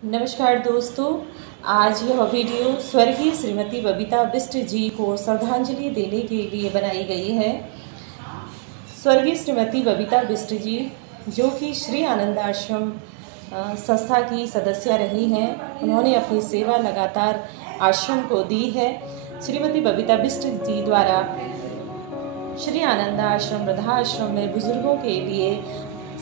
नमस्कार दोस्तों। आज यह वीडियो स्वर्गीय श्रीमती बबीता बिष्ट जी को श्रद्धांजलि देने के लिए बनाई गई है। स्वर्गीय श्रीमती बबीता बिष्ट जी जो कि श्री आनंद आश्रम संस्था की सदस्य रही हैं, उन्होंने अपनी सेवा लगातार आश्रम को दी है। श्रीमती बबीता बिष्ट जी द्वारा श्री आनंद आश्रम वृद्धाश्रम में बुजुर्गों के लिए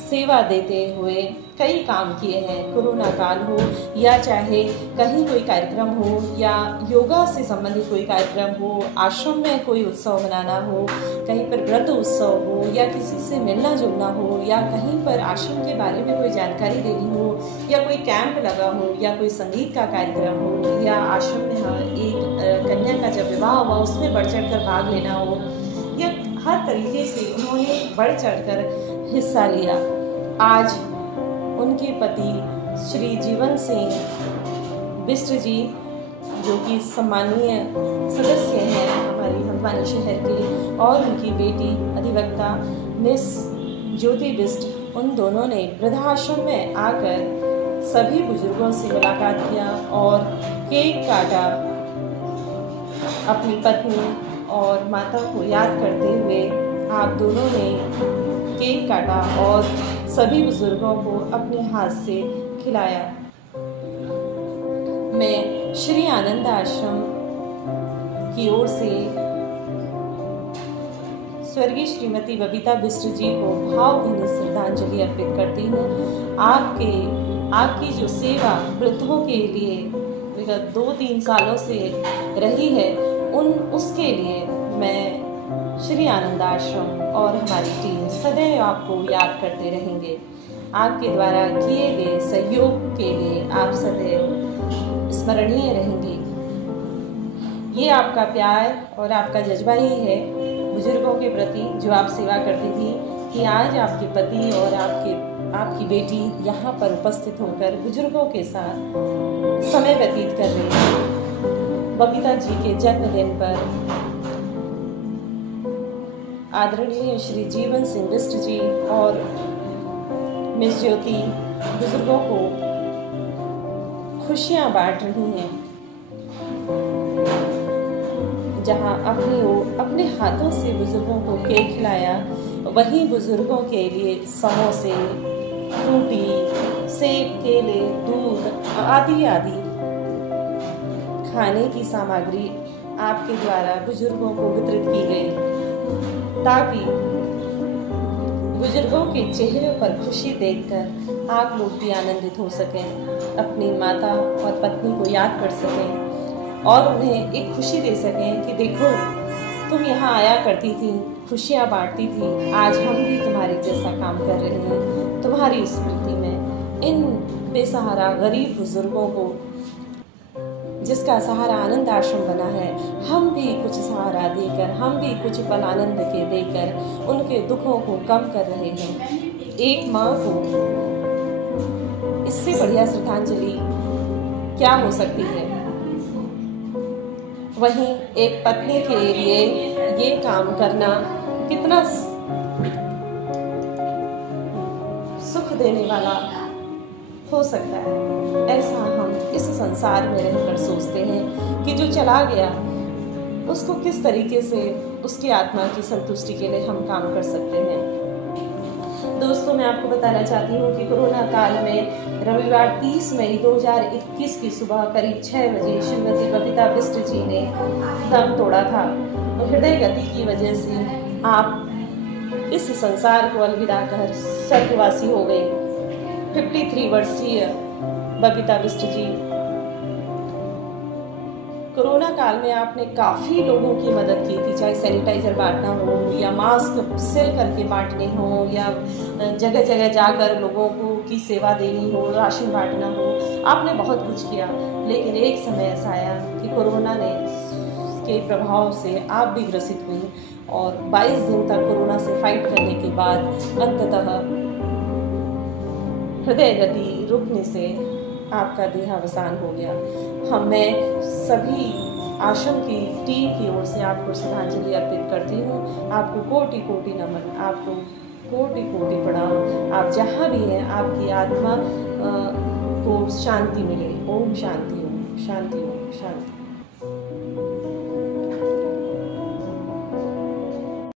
सेवा देते हुए कई काम किए हैं। कोरोना काल हो या चाहे कहीं कोई कार्यक्रम हो या योगा से संबंधित कोई कार्यक्रम हो, आश्रम में कोई उत्सव मनाना हो, कहीं पर व्रत उत्सव हो या किसी से मिलना जुलना हो या कहीं पर आश्रम के बारे में कोई जानकारी देनी हो या कोई कैंप लगा हो या कोई संगीत का कार्यक्रम हो या आश्रम में एक कन्या का जब विवाह हुआ उसमें बढ़ चढ़ कर भाग लेना हो, या हर तरीके से उन्होंने बढ़ चढ़कर हिस्सा लिया। आज उनके पति श्री जीवन सिंह बिष्ट जी जो कि सम्मानीय सदस्य हैं हमारी हल्द्वानी शहर के, और उनकी बेटी अधिवक्ता मिस ज्योति बिष्ट, उन दोनों ने वृद्धाश्रम में आकर सभी बुजुर्गों से मुलाकात किया और केक काटा। अपनी पत्नी और माता को याद करते हुए आप दोनों ने केक काटा और सभी बुजुर्गों को अपने हाथ से खिलाया। मैं श्री आनंद आश्रम की ओर से स्वर्गीय श्रीमती बबीता बिष्ट जी को भावभीनी श्रद्धांजलि अर्पित करती हूँ। आपकी जो सेवा वृद्धों के लिए विगत 2-3 सालों से रही है, उसके लिए मैं श्री आनंद आश्रम और हमारी टीम सदैव आपको याद करते रहेंगे। आपके द्वारा किए गए सहयोग के लिए आप सदैव स्मरणीय रहेंगे। ये आपका प्यार और आपका जज्बा ही है बुजुर्गों के प्रति जो आप सेवा करती थी, कि आज आपके पति और आपकी बेटी यहाँ पर उपस्थित होकर बुजुर्गों के साथ समय व्यतीत कर रही हैं। बबीता जी के जन्मदिन पर आदरणीय श्री जीवन सिंह बिष्ट जी और मिस ज्योति बुजुर्गों को खुशियां बांट रही हैं। जहां अपने हाथों से बुजुर्गों को केक खिलाया, वहीं बुजुर्गों के लिए समोसे, फ्रूटी, सेब, केले, दूध आदि खाने की सामग्री आपके द्वारा बुजुर्गों को वितरित की गई, ताकि बुजुर्गों के चेहरे पर खुशी देखकर आप लोग भी आनंदित हो सकें, अपनी माता और पत्नी को याद कर सकें और उन्हें एक खुशी दे सकें कि देखो तुम यहाँ आया करती थी, खुशियाँ बांटती थी, आज हम भी तुम्हारे जैसा काम कर रहे हैं। तुम्हारी स्मृति में इन बेसहारा गरीब बुजुर्गों को, जिसका सहारा आनंद आश्रम बना है, हम भी कुछ सहारा देकर, हम भी कुछ पल आनंद के देकर उनके दुखों को कम कर रहे हैं। एक माँ को इससे बढ़िया श्रद्धांजलि क्या हो सकती है। वहीं एक पत्नी के लिए ये काम करना कितना सुख देने वाला हो सकता है, ऐसा हम इस संसार में रहकर सोचते हैं कि जो चला गया उसको किस तरीके से उसकी आत्मा की संतुष्टि के लिए हम काम कर सकते हैं। दोस्तों, मैं आपको बताना चाहती हूँ कि कोरोना काल में रविवार 30 मई 2021 की सुबह करीब 6 बजे श्रीमती बबीता बिष्ट जी ने दम तोड़ा था। हृदय गति की वजह से आप इस संसार को अलविदा कर स्वर्गवासी हो गई। 53 वर्षीय बबीता बिष्ट जी, कोरोना काल में आपने काफ़ी लोगों की मदद की थी, चाहे सैनिटाइजर बांटना हो या मास्क सिल करके बांटने हो या जगह जगह जाकर लोगों को की सेवा देनी हो, राशन बांटना हो, आपने बहुत कुछ किया। लेकिन एक समय ऐसा आया कि कोरोना के प्रभाव से आप भी ग्रसित हुई और 22 दिन तक कोरोना से फाइट करने के बाद अंततः हृदय गति रुकने से आपका देहावसान हो गया। मैं सभी आश्रम की टीम की ओर से आपको श्रद्धांजलि अर्पित करती हूँ। आपको कोटि कोटि नमन, आपको कोटि कोटि प्रणाम। आप जहाँ भी हैं, आपकी आत्मा को शांति मिले। ओम शांति, ओम शांति, ओम शांति।